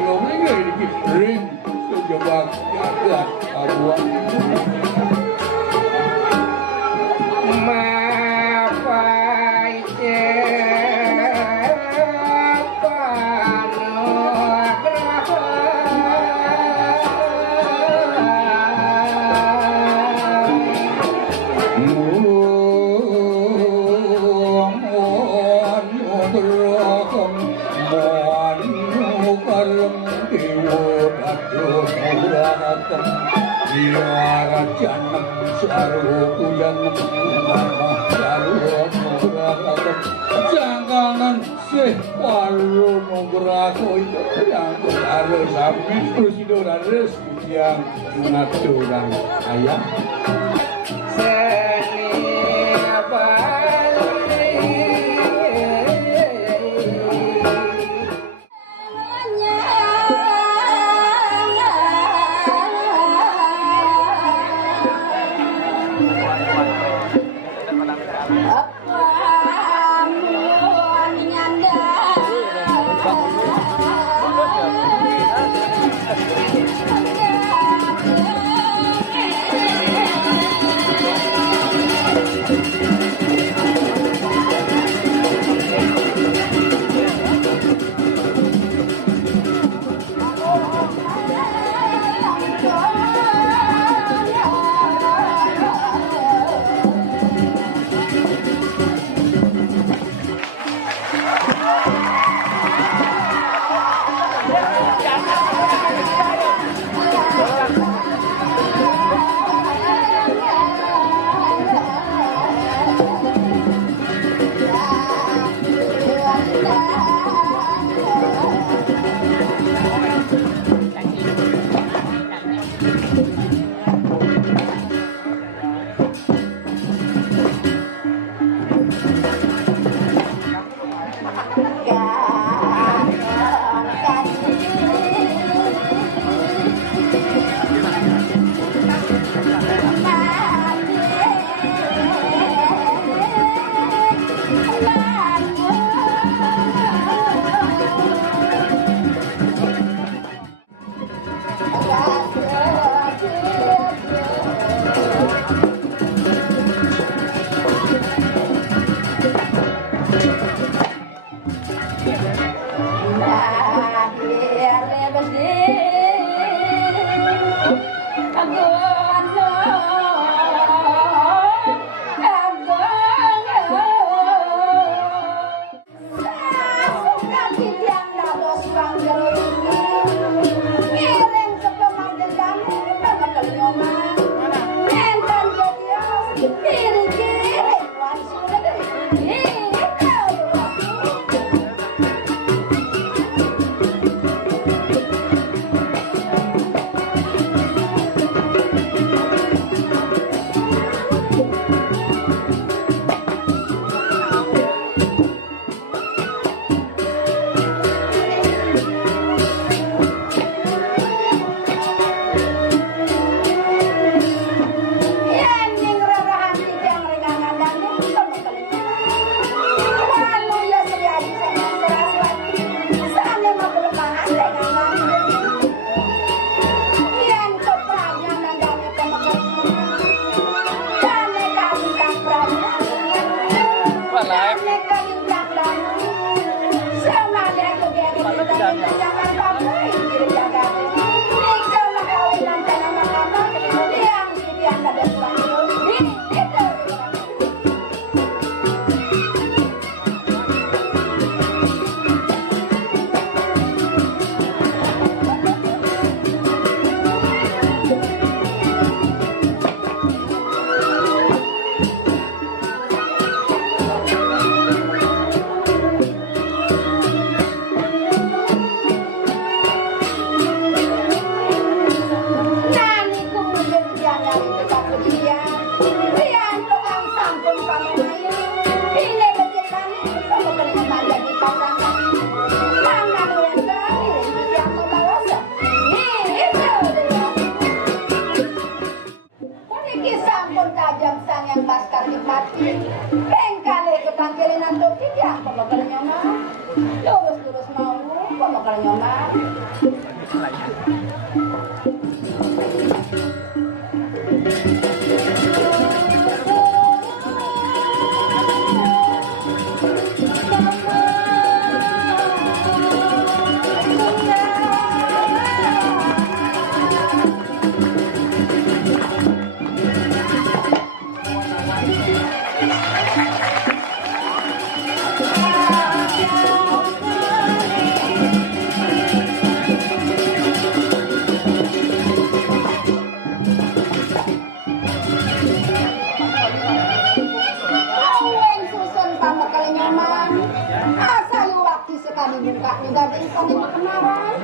ngomongnya ini ring sejebak jagat abuah Jangan saruku yang jangan sih walu nugraku itu yang harus sampai terus itu harus yang ngaturan ayam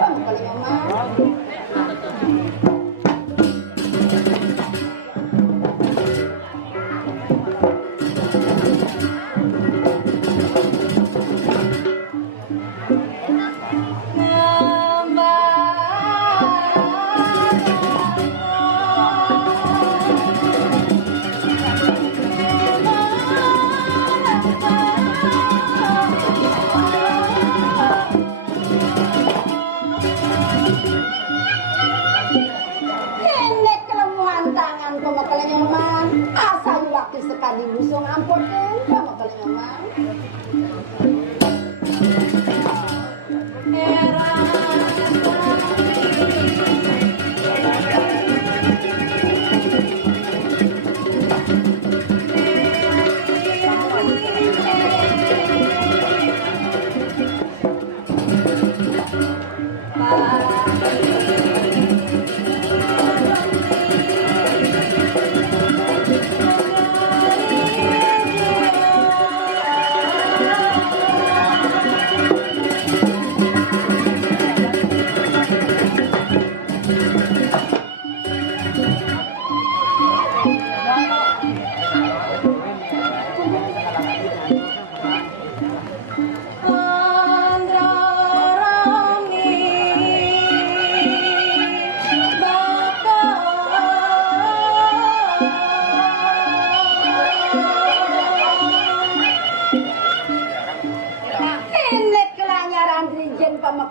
kamu kalau nyoman. Sekali lusung ampun kamu kalau nyoman.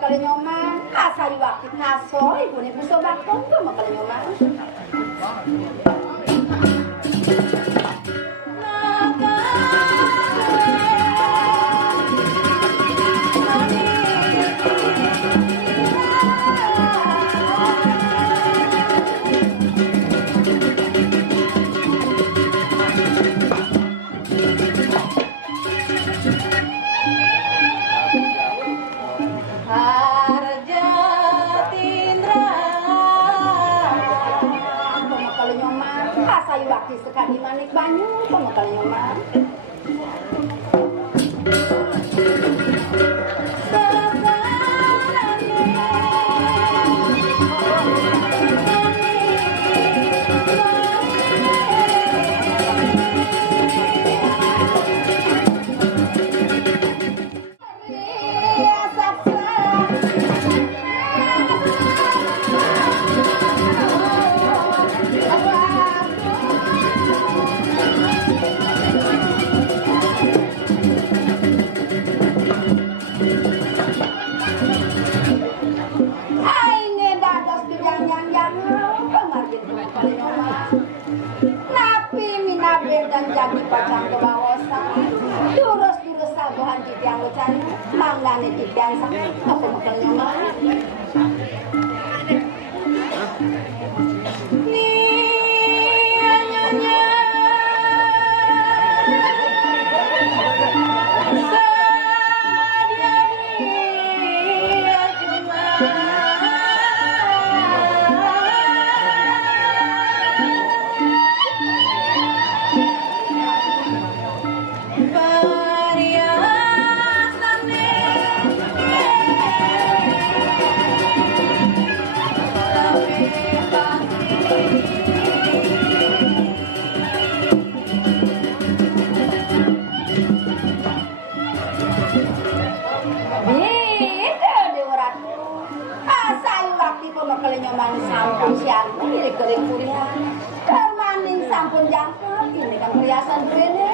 Nyoman, asal waktu kasor ibu nih bisa bakon tuh mau kalau nyoman. Sekali manik banyu kamu kalau nyoman. Jadi pacang ke bawasan terus sabuhan titiang lecan manglane titiang sakit apa makalnya mah sampun siang ini kering kurian kemaning sampun jangkep ini kan perhiasan begini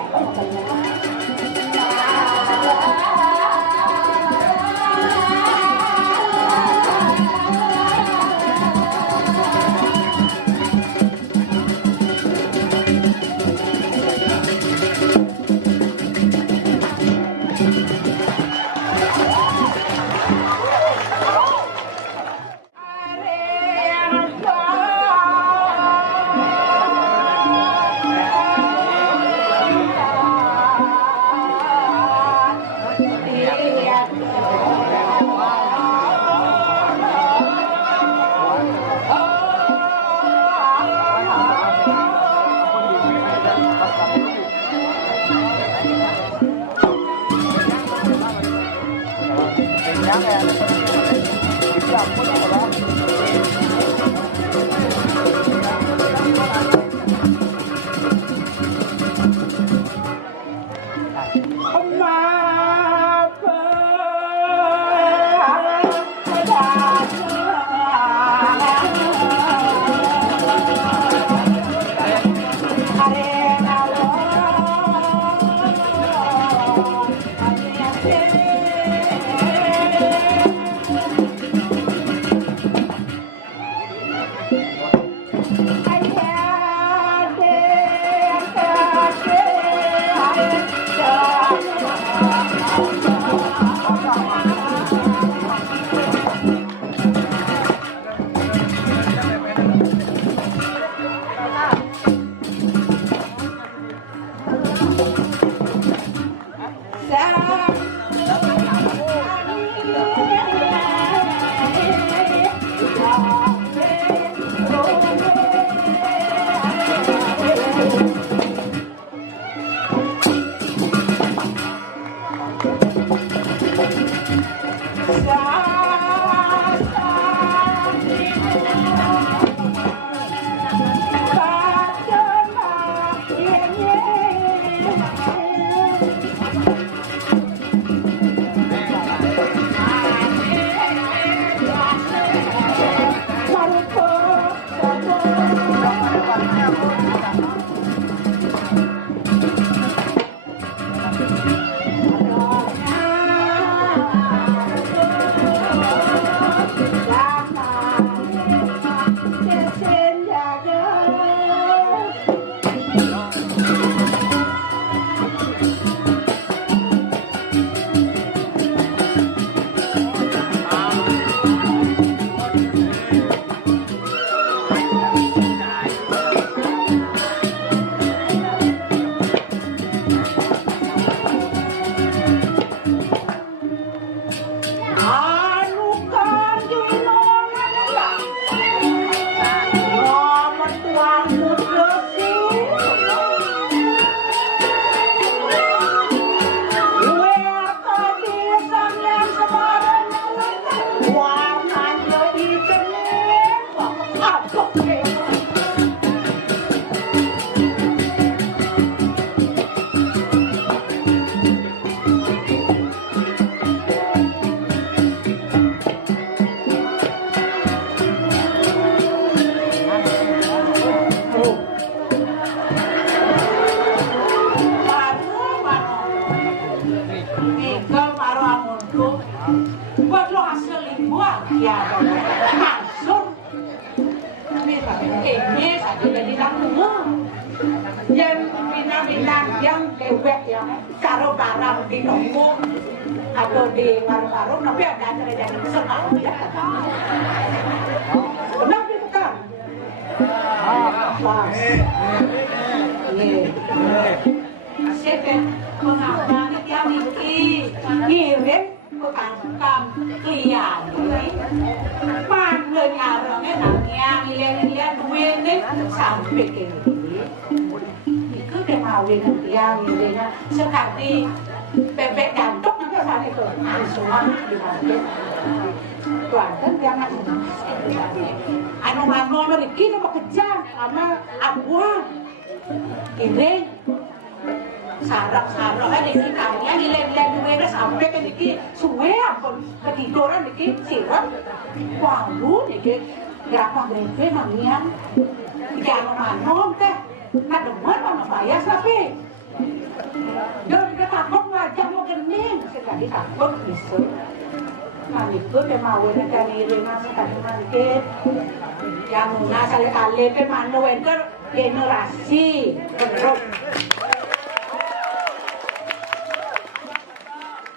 generasi penerus.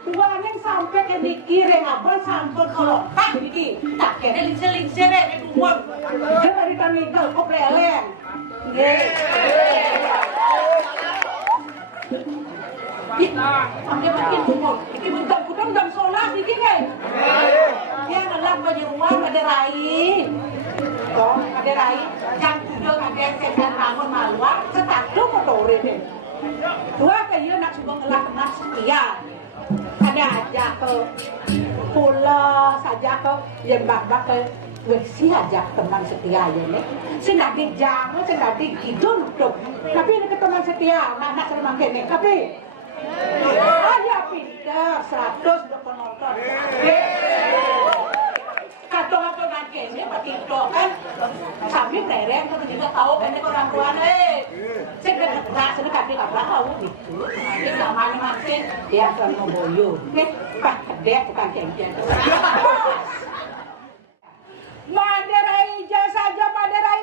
Tuane sampai ke dikiring apa sampai kalau tak niki tak kene lingsir-lingsir nek umur. Dari kami kal kok leleng. Nggih. Sampai makin umur. Iki bentuk-bentuk jam 11 iki nggih. Dia ngelak baju ruang ada rai. Toh, ada rai jam 7 ada setan bangun maluar setatu motore deh. Dua kayu nak coba ngelak emas sekian. ane ajak ke pula saja ke yang babak ke si ajak teman setia ya nih si nadi jangan si nadi hidung tuh tapi ini ke teman setia anak sama kene tapi aja pintar 100 udah penonton kadang-kadang nanti ini pakai itu kan sambil lereng kan juga tahu kan orang tua saya gerak sana kaki nggak tahu gitu ini zaman masih dia akan memboyo pak kedek bukan cengceng Maderai saja Maderai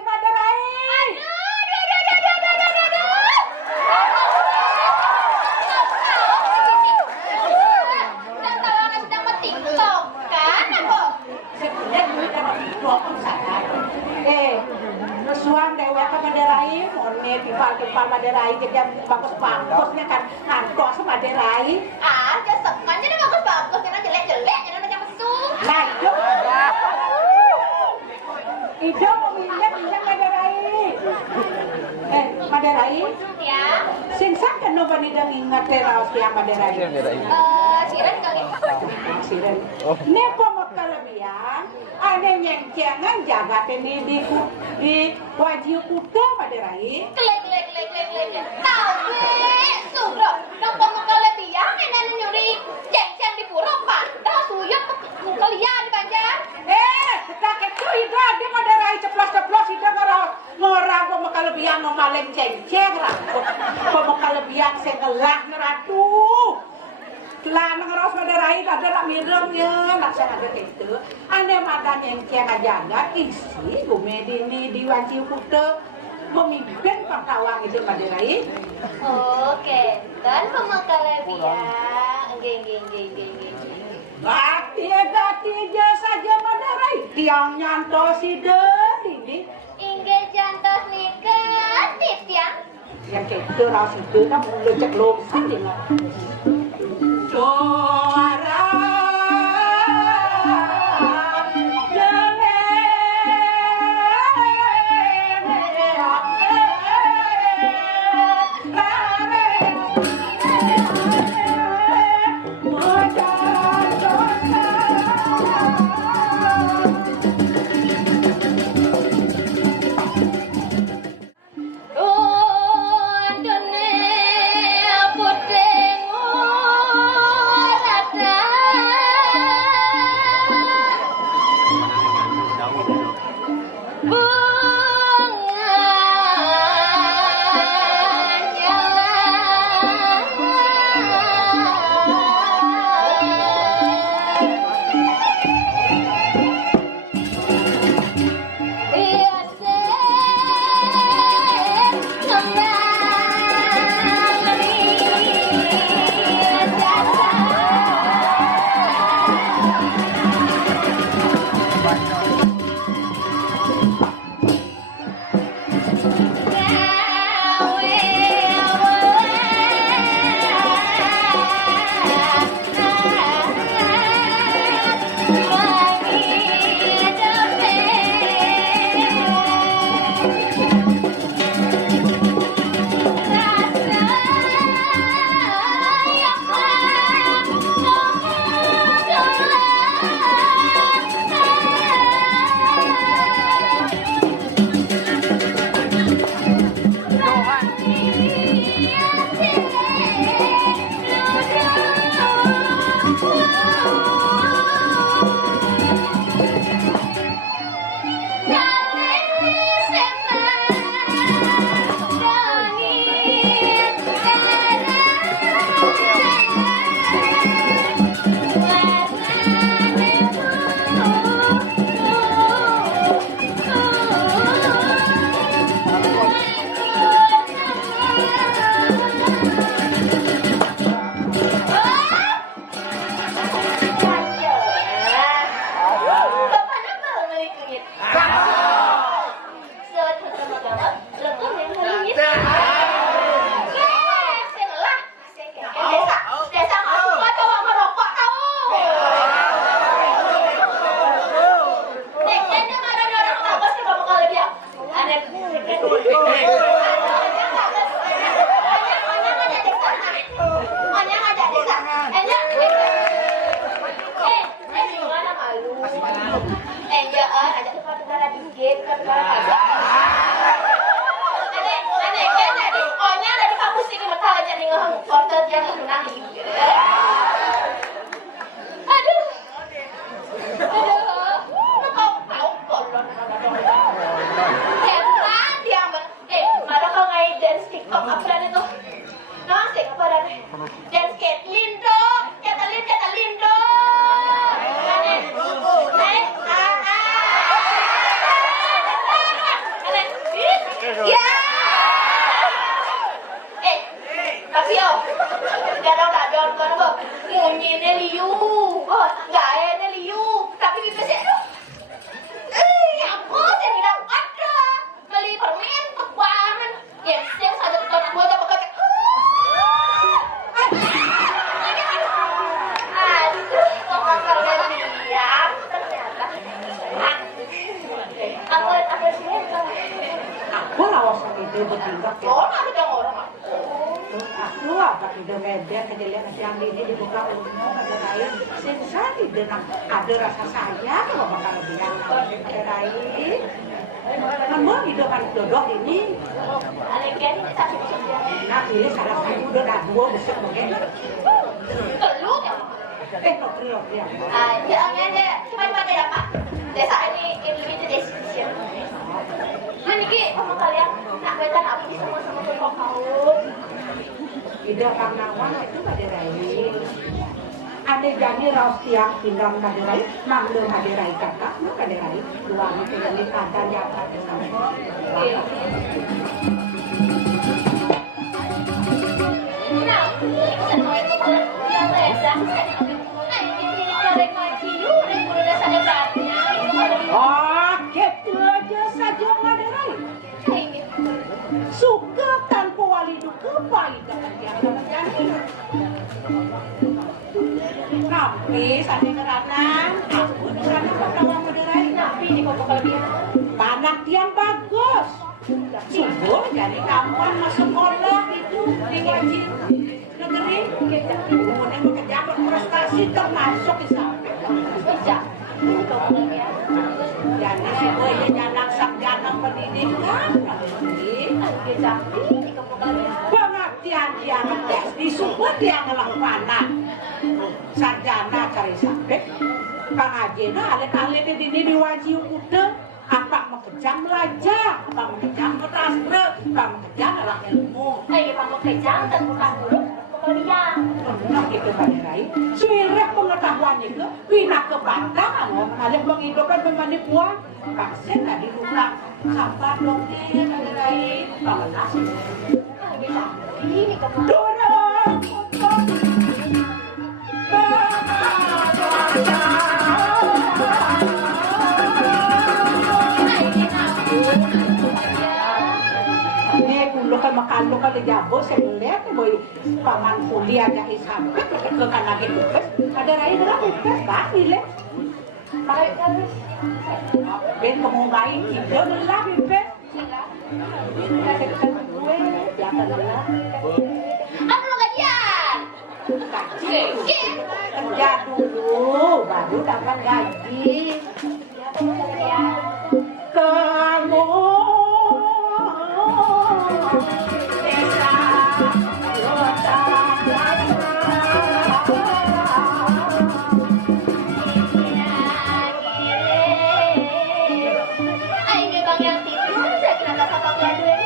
suang dewa ke Maderai, mone pipal Maderai jadi bagus-bagusnya kan ngantos Maderai. Jasad kan jadi bagus-bagus, jangan jelek-jelek, jangan macam mesum. Nah, itu memilih Maderai. Maderai. Ya. Singsak kan no banida ingat teraus yang Maderai. Siren kali. Siren. Nepo makalabian, ada yang jangan jaga ini di wajib kuda Maderai. Klek. Tahu sudah. Nampak makalabian, enak nyuri ceng di pura dah suyuk kalian panjang. Tak itu di Maderai ceplos itu ngorang pemakalabian no maleng ceng lah. Pemakalabian sengelah ngeratu. Lah ngeros Maderai ada nak mirem ya, nak saya ada itu. Ane madan yang ceng aja isi bumi di wajib kuda memimpin pertawang itu Maderai. Oke, dan pemakalabian, geng. Gati aja saja Maderai. Tiang nyantos ini. Inggih jantos negatif ya. Yang itu ras itu kan lecek lompat dengan. Suara game kan aja. Nenek kene di onya dari kampus ini mata aja nih order yang menang. Aduh. Kau kolon. Hebat dia mana kau ngai dance TikTok apa itu? Nasi apa dah? Dance Caitlyn dong, Caitlyn dong. Ya. Tapi yo, dadon kan apa? Ngunyine liu. Oh, enggak ene liu, tapi bisa sih. Aku sih bilang ada. Beli permen kebangan. Ya, saya saja tonton buat apa kata. Aduh, kok masalahnya diam ternyata. Aku sih. Aku lawas itu bertindak ya. Oh, ada dong orang. Aku apa tidak media kejadian yang ini dibuka umum ada lain. Saya tidak ada rasa sayang kalau bakal bilang ada lain. Namun hidup kan dodok ini. Alegen tapi Nah ini salah satu udah ada dua besar begini. telu ya. Trio. Jangan aja cuma pakai apa? Desa ini limited edition. Maniki sama kalian nak betan apa sama berkau. Ida Karnawan itu ada lain. Ada jadi raus tiang pindang ada lain, manggil ada lain kakak, nak ada lain. Dua itu yang ada yang ada sama. Nah, semua itu yang desa. Nah, ini yang ngaji yuk, dan guru desa desanya. Gitu aja saja ada lain. Suka tanpa wali duka baik dengan yang terjadi. Tapi sampai keranan, aku dengan pertama moderai. Tapi di kota kelebihan. Panak tiang bagus. Sungguh jadi kamuan masuk sekolah itu di wajib negeri. Kemudian bekerja berprestasi termasuk di sampai. Bisa. Kota kelebihan. Jadi semuanya jalan sarjana pendidikan. Pengertian dia ngetes disebut dia ngelangpanan sarjana cari sampai pengajena alit-alit ini diwajib udah apa mengejar belajar apa mengejar berasra apa mengejar anak ilmu Kamu kerja dan bukan dulu kelebihan. benar gitu pada lain suirek pengetahuan itu pindah ke batang ada menghidupkan pemanik buah vaksin tadi diulang sampah dongeng ada lain banget Bisa. Ini kemana? dorong ini kulo kan makalok ka jabo sa ulit boy paman kuliah ya isampe ke kanagin upes ada rai dera upes ba nile Baik guys. ben kemungkain itu adalah upes Apa lo gajian? kerja dulu baru dapat gaji kamu desa kota Ini bang yang tidur, saya kenapa sama pelajar ini?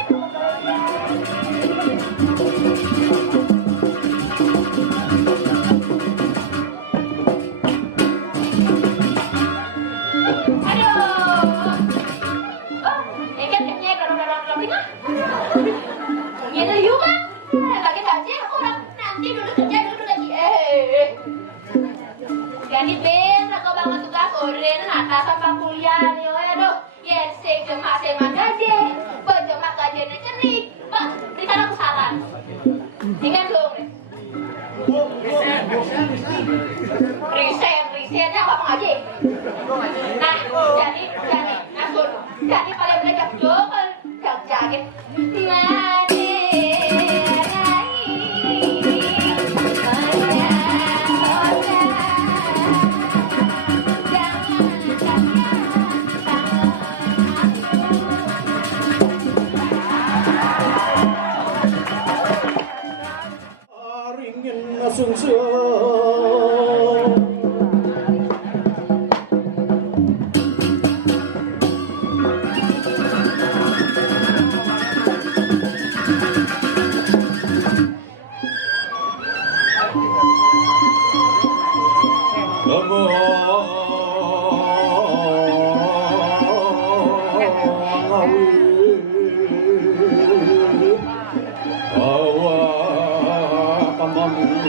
Jadi ben aku banget tugas oren atas sama kuliah yo aduh ya saya jemaah gaje berjemaah gajinya cerik Pak berikan aku saran ingat dong risetnya apa ngaji nah jadi paling belajar dong jaget sawit awak pamamut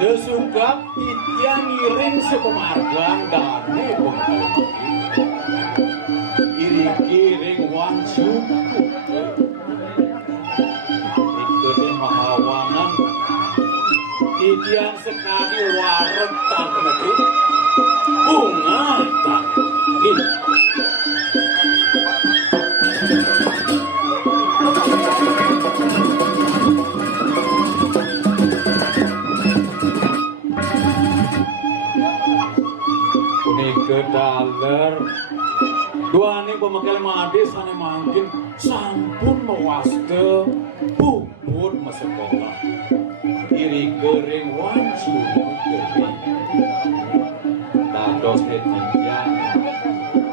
sesungguh dia ngiring sepemargang dane pengkali iring-iring wancu ikutnya mahawanan idian sekali wareg tak negeri bunga tak ini kedaler dua nih pemakai made sana mungkin sampun mewaste bubur sekolah iri kering wancu kering dados ketiga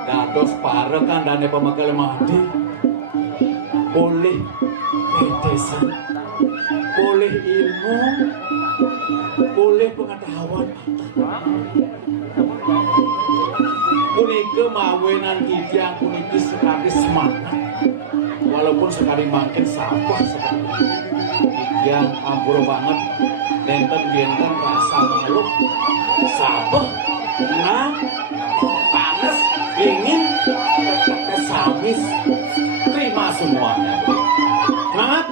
dados para kandane pemakai made boleh tetesan boleh ilmu boleh pengetahuan punika mawenan kijang puniki sekali semangat walaupun sekali makin sabar sekali kijang ampur banget nenten rasa meluk sabar nah panas dingin kesamis terima semuanya semangat.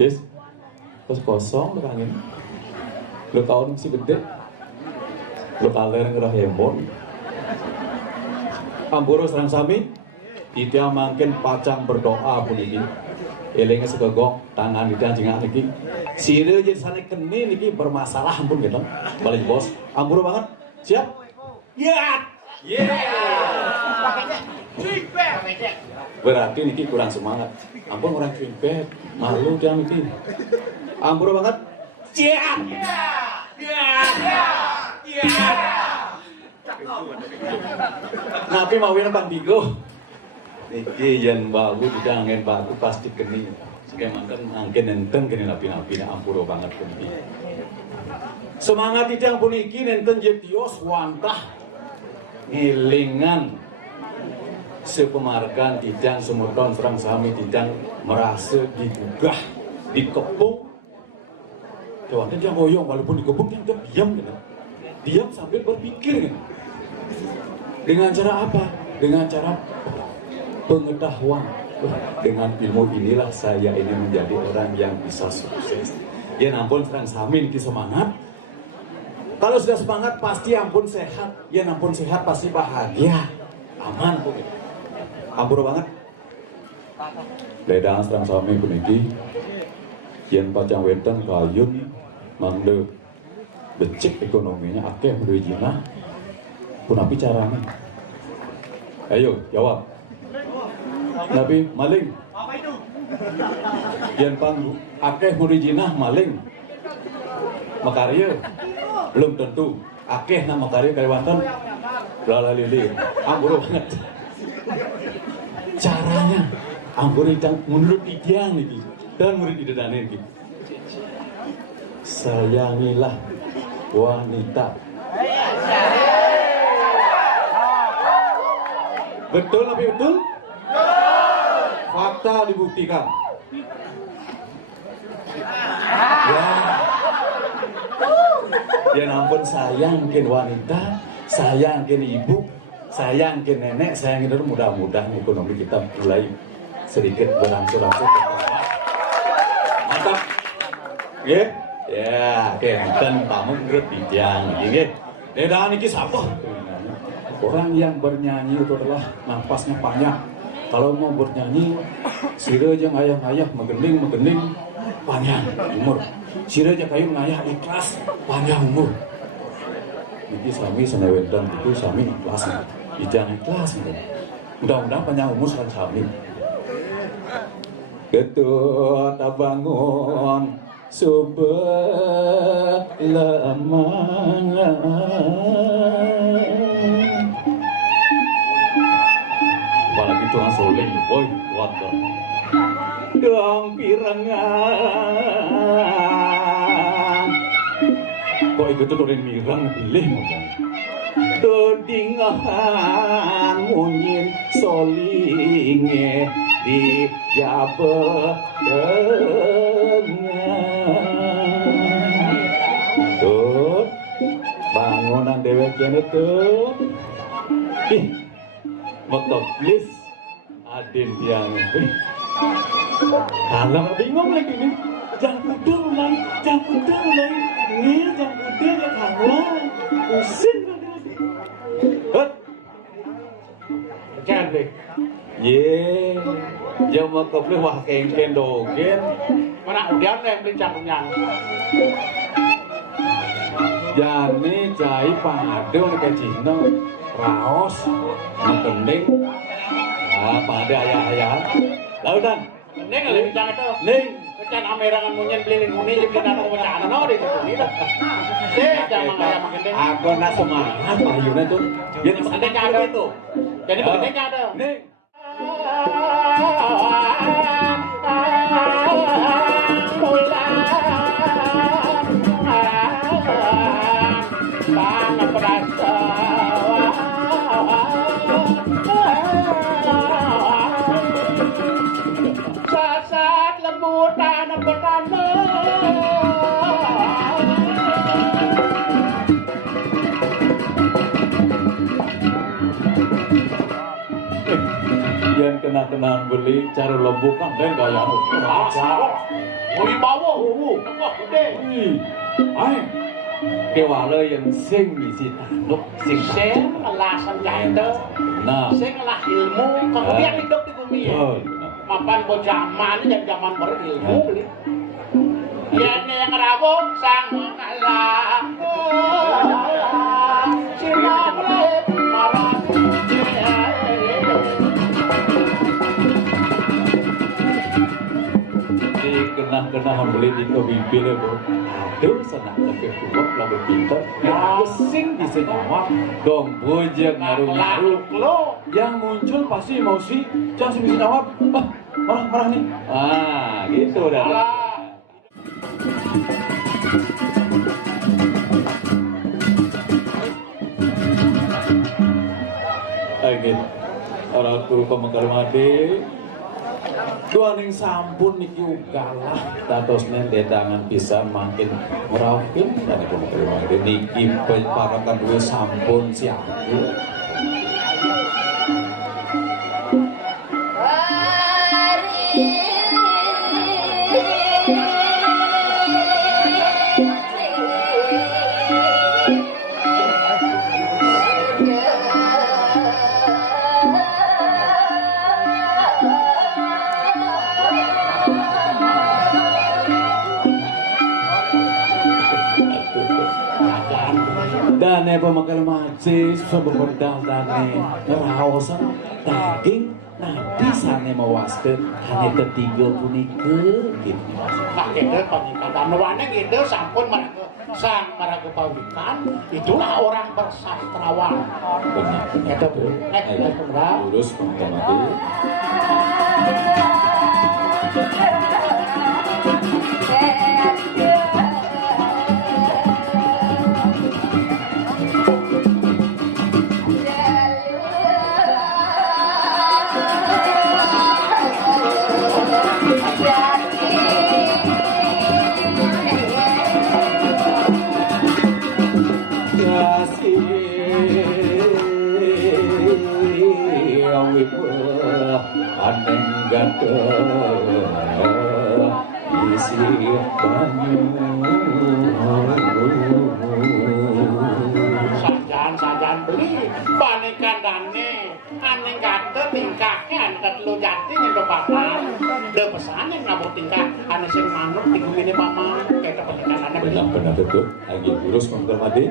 Yes, kosong angin. Lo tahun si gede, lo kaler ngerah hembon. Ampuro serang sami, tidak makin pacang berdoa pun ini. Elengnya segegok tangan di jengah lagi. Sire jadi sana kene niki bermasalah pun gitu. Balik bos, ampuro banget. Siap? Ya, berarti niki kurang semangat. Ampun orang feedback, malu dia niki. Ampun banget. Siap. Napi mawin Bang Bigo. Niki yang baru didangen baku pasti keni. Sekemanten angken enten keni napi-napi ampun banget keni. Semangat idang puniki nenten jetios wantah ngilingan sepemarkan tidang semuton serang sami tidang merasa digugah dikepung jawabnya dia ngoyong walaupun dikepung dia diam gitu. Diam sambil berpikir gitu. Dengan cara apa? Dengan cara pengetahuan. Dengan ilmu inilah saya ini menjadi orang yang bisa sukses. Ya ampun serang sami ini semangat. Kalau sudah semangat pasti ampun sehat. Ya ampun sehat pasti bahagia. Aman kok. Ampun banget. Ledang serang sami puniki yen pacang wenten kayun mangde becik ekonominya akeh berijina. Kunapi caranya? Ayo jawab. Nabi maling. Apa itu? Yen pang akeh berijina maling. Makarya belum tentu akeh nama karya kaliwanten lala lili ampun banget. Caranya ampun idang menurut idang nih dan murid idane iki sayangilah wanita. Betul apa betul? Fakta dibuktikan. Ya ampun, sayangkin wanita, sayangkin ibu, sayangkin nenek, sayangkin itu, mudah-mudahan ekonomi kita mulai sedikit berangsur-angsur. Mantap. Nggih. Ya, kenten tamu ngrep bidang iki nggih. Dedan iki sapa? Orang yang bernyanyi itu adalah nafasnya panjang. Kalau mau bernyanyi, sira jeung ayah-ayah megening panjang umur. Sira jeung kayu ngayah ikhlas panjang umur. Iki sami sanewedan itu sami ikhlas. Bidang ikhlas gitu. Mudah-mudahan panjang umur sareng sami. Ketut bangun sebelama apalagi tuh soling boy kuat dong dong pirangan kok itu tuh orang mirang pilih ngomong dodingahan munyin solinge di jabe tuh bangunan dewek kene tuh ih motor please adin yang kalau bingung lagi nih jangan kudu mulai nih jangan kudu ya kawan pusing cantik ye yang mau kebeli wah kengken dogen mana udah yang bincang-bincang jani cai pangado nih kecino raos mengending pada ayah-ayah lalu dan mending lebih bincang itu ning kecan amerangan munyen beli muni beli nana kebecaran no di sini dah jangan mengaya mengending aku nak semangat payunnya tuh jadi mengending ada itu jadi mengending ada ning tangan perasa saat lembut tanam pertama yang kena beli cara lembukan dan gaya mau dibawa nampak gede ay kewala yang sing bisi tanuk sing sing alasan jahit nah sing lah ilmu kemudian hidup di bumi ya mapan bo zaman dan zaman berilmu beli ya ini yang ngerawung sang mengalah simak lep marah kena beli di bibir itu aduh senang lebih kuat lebih pintar sing bisa jawab dong bujang ngaruh yang muncul pasti emosi jangan bisa jawab marah nih gitu dah gitu orang tuh pemenggal mati Duaning sampun niki ugalah datosne dedangan pisan makin merakin dan ibu niki parakan duwe sampun siapu dane pemakal macis susah berbedal dane raosan daging nanti sane mewaste hanya ketiga punika gitu nah gitu pernikahan mewane gitu sampun sang maraga pawikan itulah orang bersastrawan benar itu bro lurus mati isi banyu sajan beli bane kandane aneh kata tingkahnya anak lu jati yang kepapan de pesannya ngabur tingkah aneh sing manuk di bumi ini paman kayak kepentingannya benar betul lagi lurus menghormati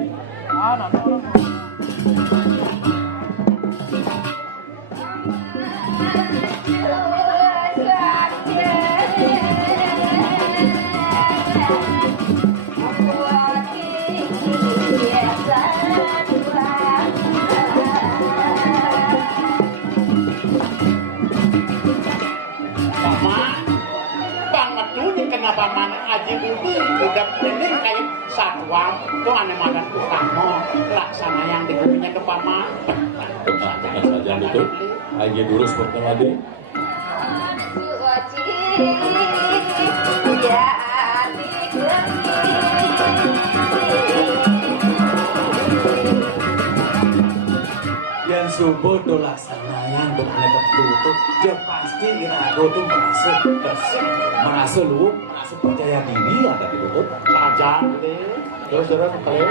kenapa mana aji budi udah bening kayak satwa tuh aneh madan utama laksana yang di buminya ke paman benar saja betul lagi lurus menghormati yang subuh tuh laksana yang berpendapat tutup dia pasti irago tuh merasa bersih merasa lu merasa percaya diri lah tadi tutup saja terus kali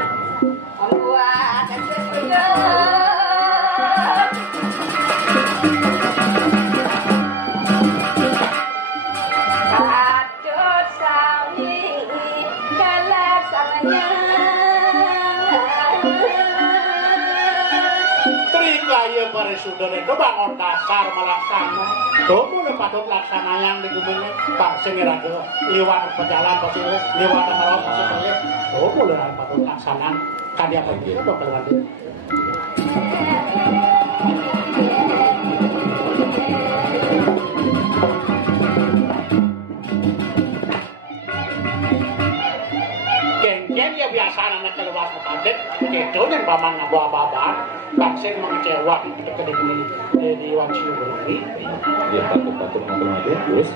para saudara itu bangun dasar melaksana tuh mulai patut laksana yang digumenya pak sengiraga liwat pejalan pasti liwat marot pasti boleh tuh mulai patut laksana kadia pergi itu keluar deh geng-geng ya biasa anak keluar ke pandet itu yang paman ngababar paksen mengecewa itu di Wanci Buri dia patut menghormati terus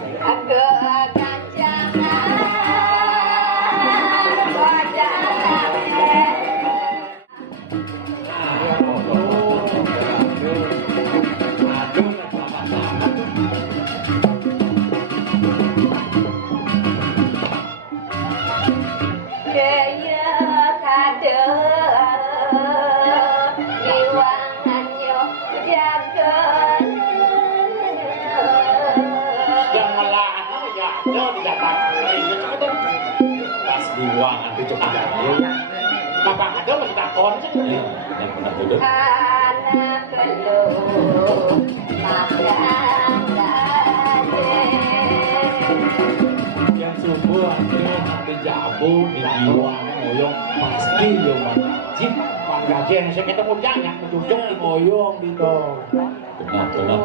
diwangan itu kejadian bapak ada masih takon sih yang pernah duduk anak lu yang subuh akhirnya nanti jabu di diwangan ngoyong pasti yang manajib gajian saya ketemu jangan menunjuk di ngoyong di tol benar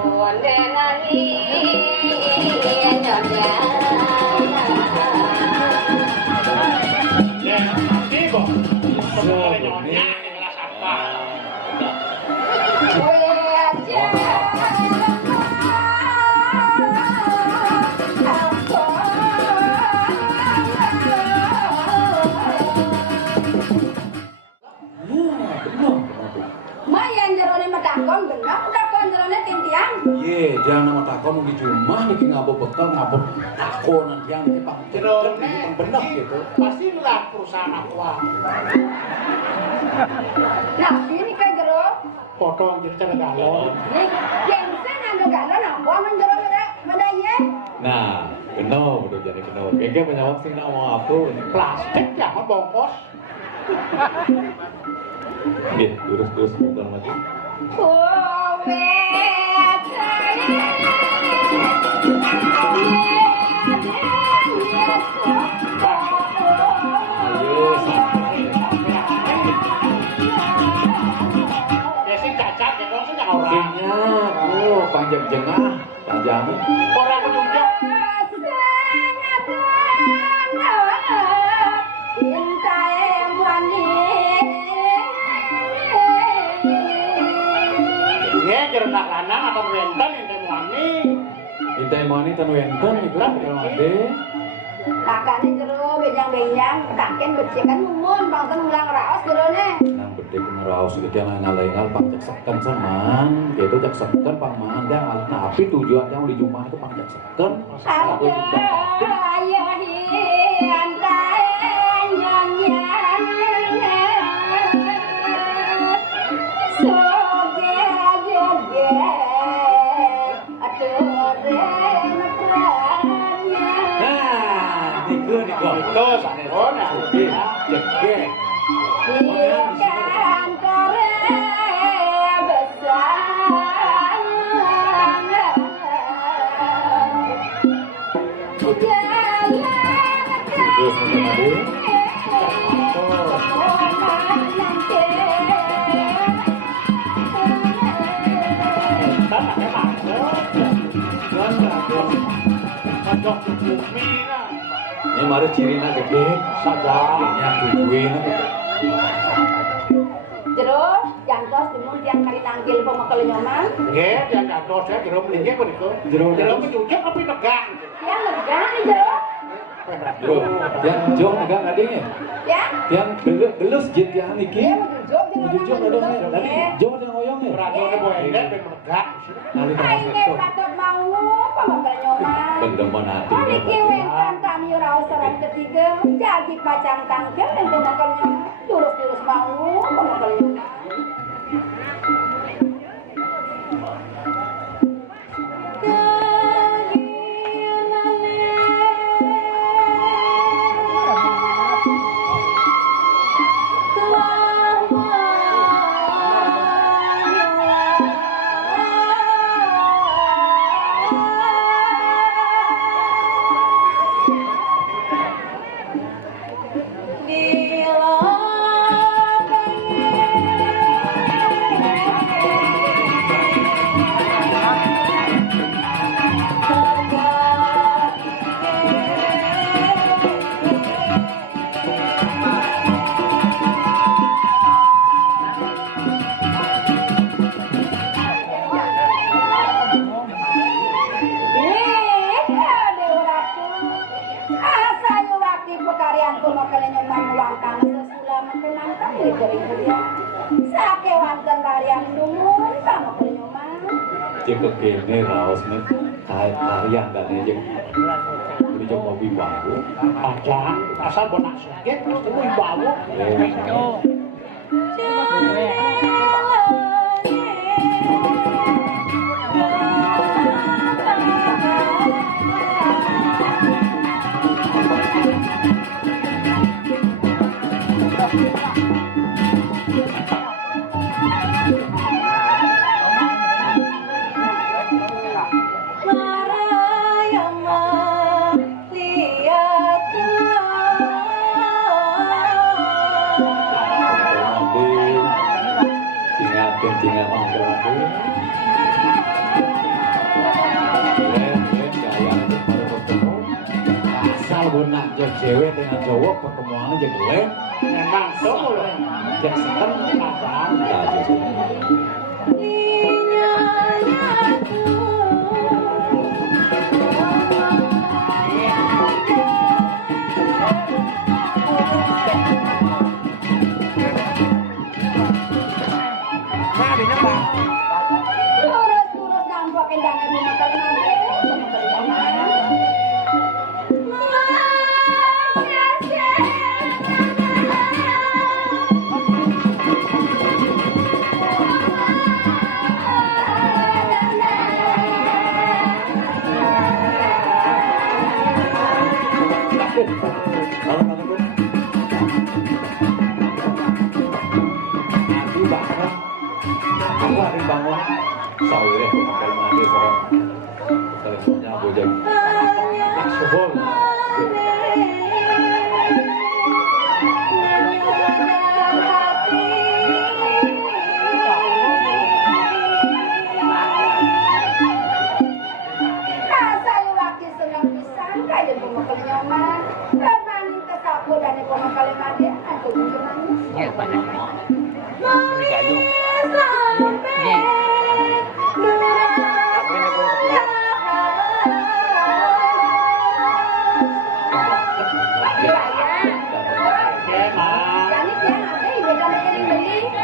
jangan nama takon di rumah nih ngabuk bekal ngabuk takonan yang ini pang benar gitu pasti lah perusahaan aqua Nah, ini kayak gero. potong jadi cara galon Nih, yang sana ada galon apa menjero medanya? nah kenal udah jadi kenal kayaknya menyawak sih nama aku ini plastik ya kan bongkos nih terus bentar lagi ayo sampai biasanya cacat ya dong sejak orang Sinyap, panjang jengah, tajam. orang menunjuk ya jerenak lanang atau wenten yang temuani Intai mani tanu enten nih gerak kalau ade. Kakaknya jero bejang-bejang, kakek bersihkan mumun, bangsa ngulang raos jero nih. Nang gede ngeraus gitu yang ngalengal pak cek seken samang gitu cek seken pamangan dia tapi tujuan yang dijumpa itu pak cek seken satu juta Itu sanirona. cekek Ikan kore besar terus mengenai ini mari cirina gede saja yang tujuin Terus, jantos timun tiang kari tanggil pemakal nyoman. Nggih, yang kados saya jero mriki menika. Jero mencucuk tapi tegak. Yang lega nih Jero. yang jong enggak adanya Ya. yang gelus jit yang niki jujur ada tadi jong yang ngoyong ya Radone boende ben megak. kali Ini patut mau pemakal nyoman. pendemen hati Niki wentan kami ora usaran ketiga jadi pacang tangkel dan pemakal nyoman. Terus mau pemakal nyoman. cek kene raos nih karya enggak nih cek ini cek mau biwaku Pajan asal bonak sakit mesti kuwi bawu. tinggal mangkel aku asal bonak jek cewek dengan cowok pertemuannya jek lem Memang tuh jek seken pacaran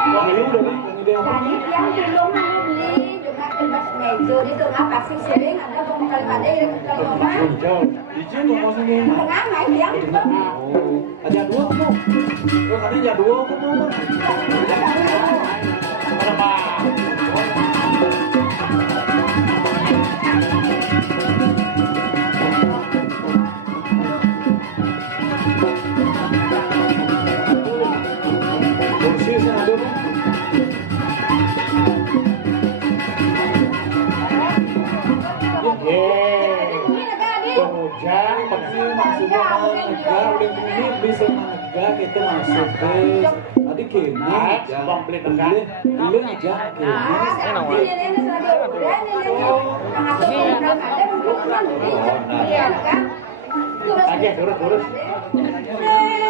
Wah, ini udah nih, yang ide apa? Jadi yang belum beli juga kertas meja di tengah pasti sering ada pembekal pada yang kita rumah. Hijau. Hijau tuh maksudnya. Tengah main yang belum. Oh, ada dua kamu. Oh, katanya ada dua kamu. Kenapa? Kursi sana ada Bang. Hujan, Tapi maksudnya enggak udah bunyi bisa enggak kita masuk terus. Tadi kini Bang beli tekan. Beli aja kini. Ini saja udah yang atau pembekal ada belum beli. Iya kan? Aja lurus. Dengar sigap jangan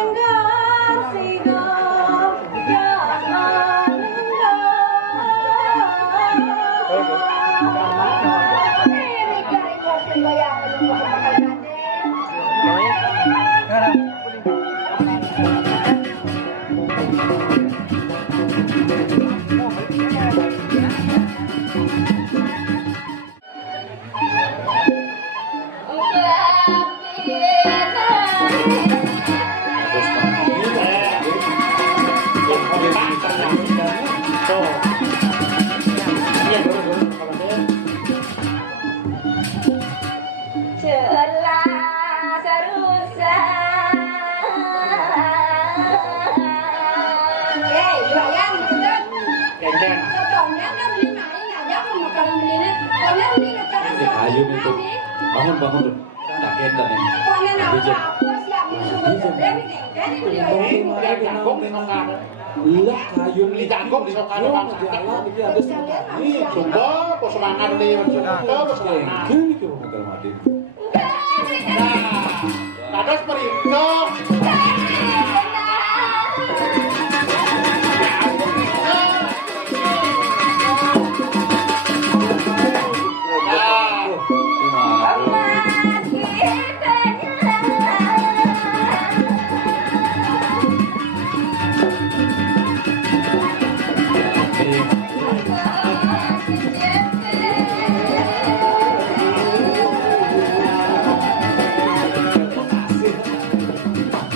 Ayun itu. Bangun tuh. Tak kena nih. Lah kayun Beli jagung di sokan Bang. jalan iki ada sekali. Coba kok semangat nih, coba semangat. Gini tuh bakal mati. Nah, terus perintah.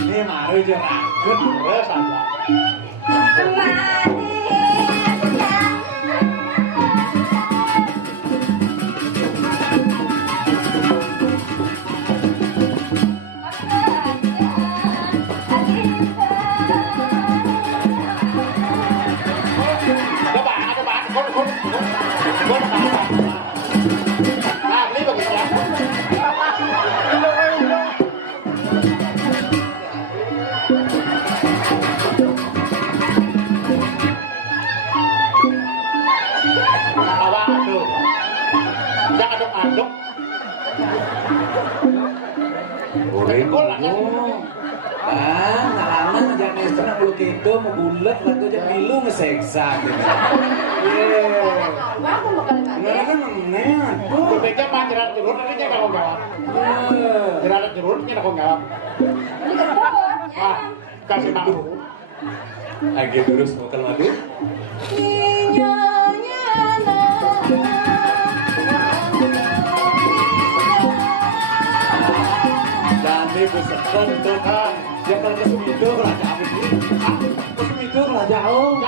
Ini mari jerang. Terus aja. Coba, kon. Nah, beli bagus ya. Awak aduh. Jangan aduk-aduk. Ngalaman aja istri kalau gitu mau bulat waktu aja pilu ngeseksa gitu. Nggak kan mengenai. Bebeja mah jerat jerut nanti kalau jawab. Jerat jerutnya kalau jawab. Ah, kasih makan. Lagi terus makan madu. Dani besekan tuh kan. Dia kalau ke Sumido raja apa sih? Ke Sumido raja oh.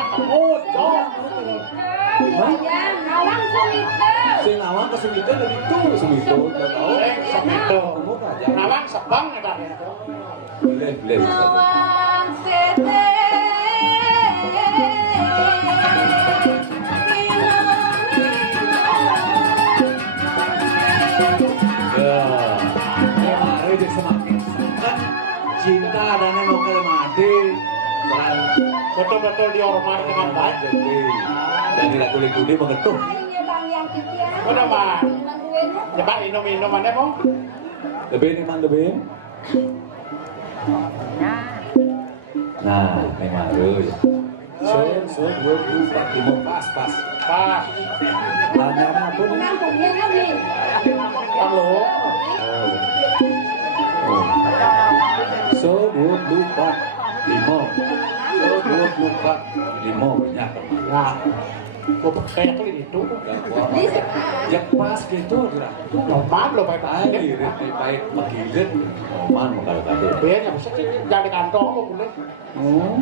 Si Nawang ke Sumido dari itu Sumido udah tahu. Sumido. Kamu raja. Nawang sebang ada. Boleh. Ya, mari jadi semakin kan cinta dan mau ke mati. Betul-betul dihormat dengan baik. Dan lagu-lagu dia mengetuk. Udah mah. Coba minum-minumannya mau. Lebih nih man lebih. Nah, ini maru ya. So, 2, 4, 5, pas. Pas. Banyak apa nih? Halo. So, 2, 4, 5. So, 2, luka lima banyak teman. Nah, gua kayak kali itu. Yang pas gitu kira. Normal lo baik Ay, baik magilit. Oman makalo-kalo. Biar yang bisa jadi kantong kok boleh. Oh.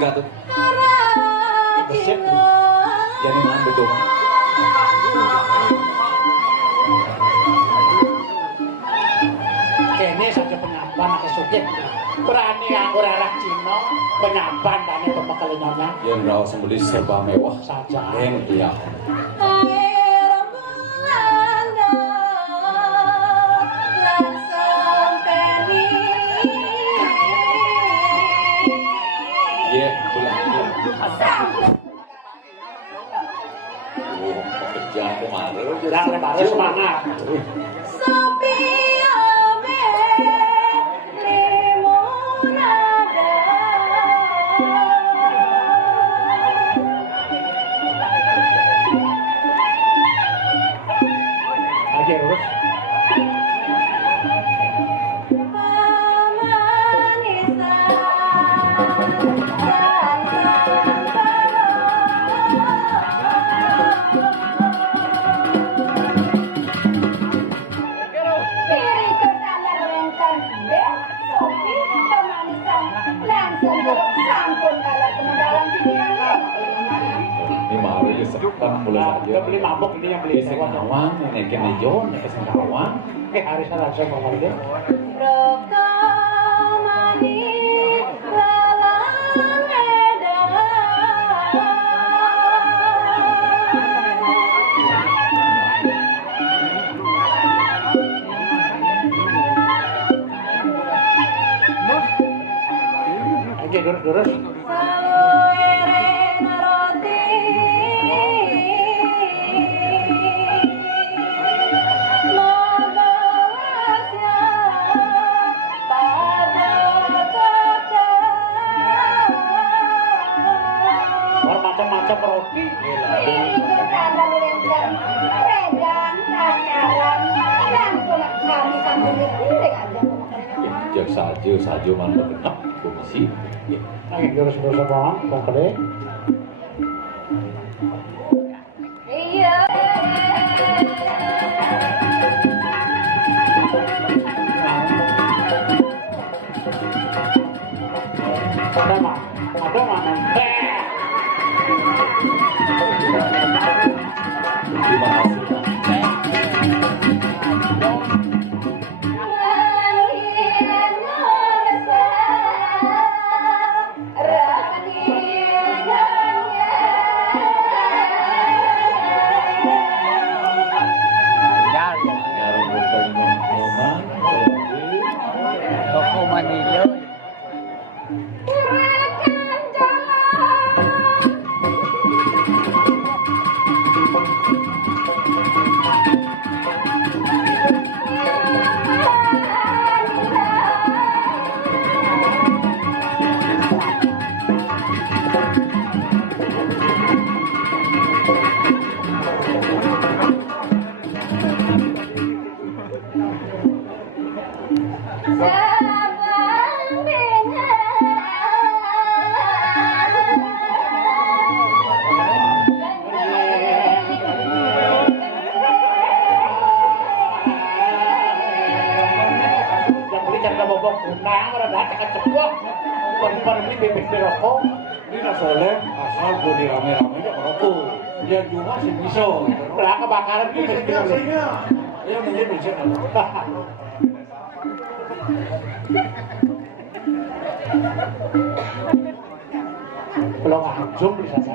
Gatot. Besek. Jadi mana betul? Kene saja penyampan ke suket. Berani anggur arak Cina penyampan dan pembekal nyonya. Yang rawat sembeli serba mewah Saja. Yang dia. Iya, pulang. Oh, pekerja kemarin. Bilang lebaran semangat. Aja urus. Ini mau ya sekarang mulai Nah, saja. udah beli mabuk ini yang beli Ini sewa. kawan, ini kena John, ini kawan. Hari Selasa ngomong dia. Aja durus-durus. Macam-macam roti. Ya saja mana benar komisi. Lagi durus-durus apa? Pokoknya. Ada mana? Terima kasih. Yang bukan Oman, Toko Manila. Beli bebek rokok. ini nasoleh asal gue di rame-rame aja merokok. Dia juga sih bisa. Lah kebakaran Ini sehingga ya menjadi bisa. belum anjung di sana.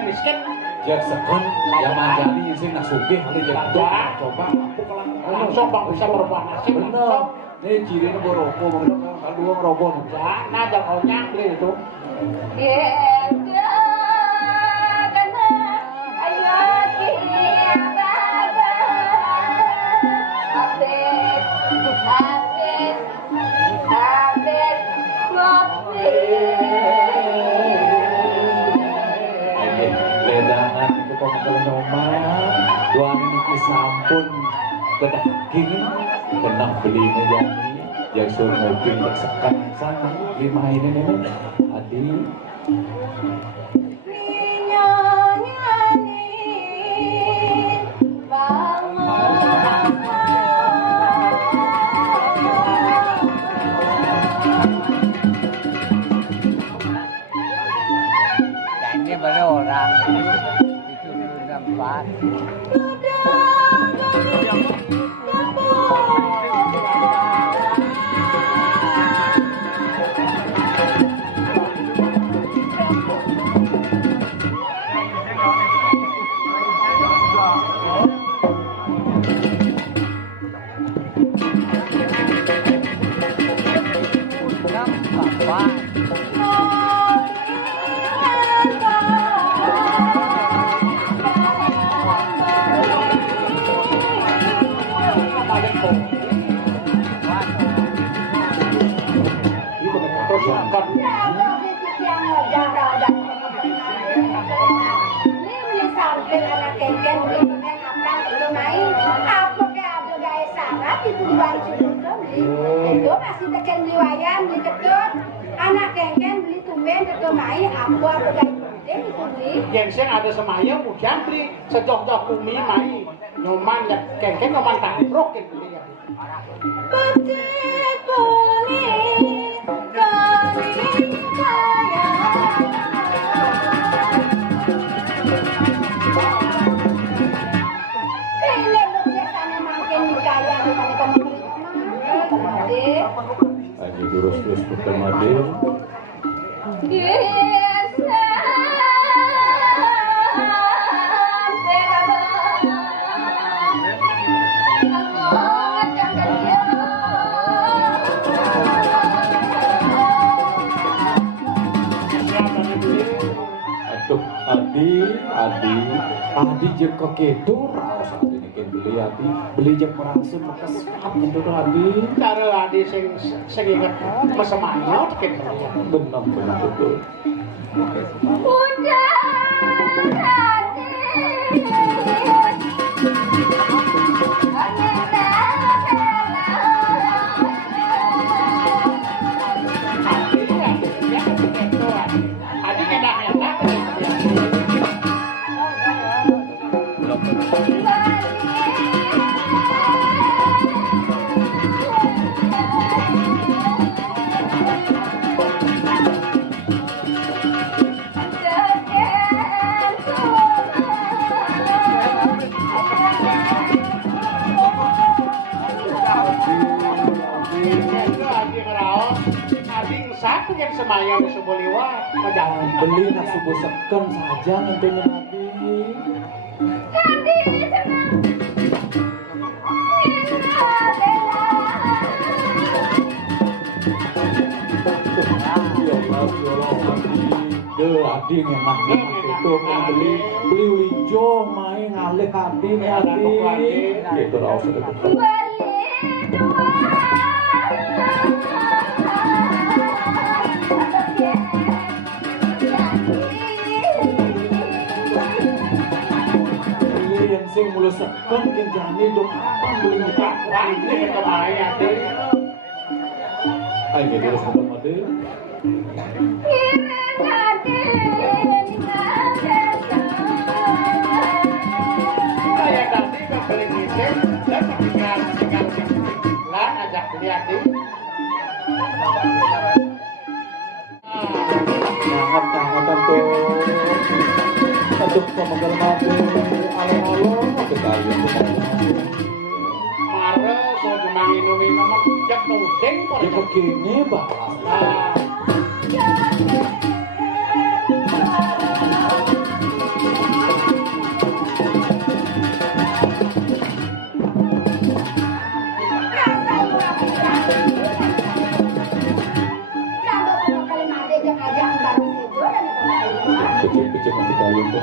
Miskin Jak sekon yang mandani sih nak sugih hari jadi coba langsung bang bisa berubah nasib bener. Ini cirinya berokok, kalau ngerokok nah jangan nyangkli itu Ayo, sampun kedah kini tenang beli yani yang suruh mobil tersekat sana lima ini adi ini baru orang itu nampak itu masih tekan beli wayang, beli ketut, anak kengken beli tumben, ketut mai, aku apa gaya itu beli. Yang sing ada semayang hujan beli secok-cok kumi mai nyoman ya kengken nyoman tabrok kan beli ya. Putih kuning, kuning sayang. Pilih lu sana makin kaya daripada kamu. lagi terus pertama deh aduh adi jek kekedo raos adi nek beli adi beli jek merasa bekas itu tuh adi Cara adi sing inget mesemanya tekan beli ya. benar betul Udah Adi enak satu yang semayang subuh lewat jalan beli nak subuh seken saja nantinya adi adi enak itu kan beli ulijo main ngalih adi gitu raos itu yang sing mulai seken kenjani dong apa beli muka ini kemarin adi ayo terus ketemu deh saya tadi ke beli mesin dan tinggal lah ngajak beli adi hangat tuh aduh pemenggal mati alon-alon ketahuan mare saya cuma minum jak nuding ya begini balas kecil-kecil nanti kalian tuh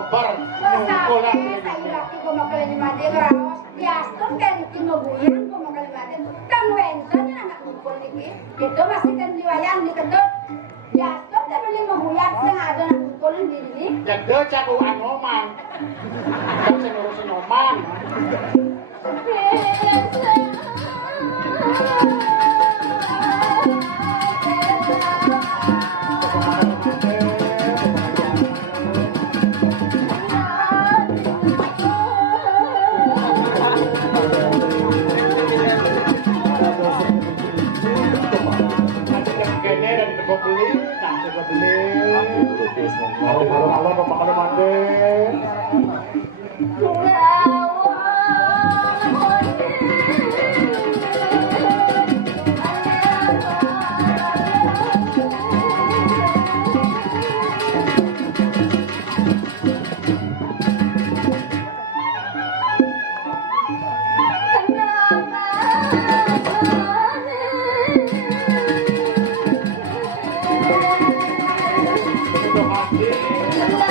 kobar Masalah saya laki ko makalini mati raos. Biaston kaya rikin maguyan ko makalini mati. Kan wenton yung anak ko niki. Ito masih kan liwayan ni kedot. Biaston kaya maling maguyan sa nga doon ang ko ng diri. jaga cakuan oman kan sing ngurusin oman nanti kene dan teko beli nanti teko beli Allah bakal mandi Terima kasih.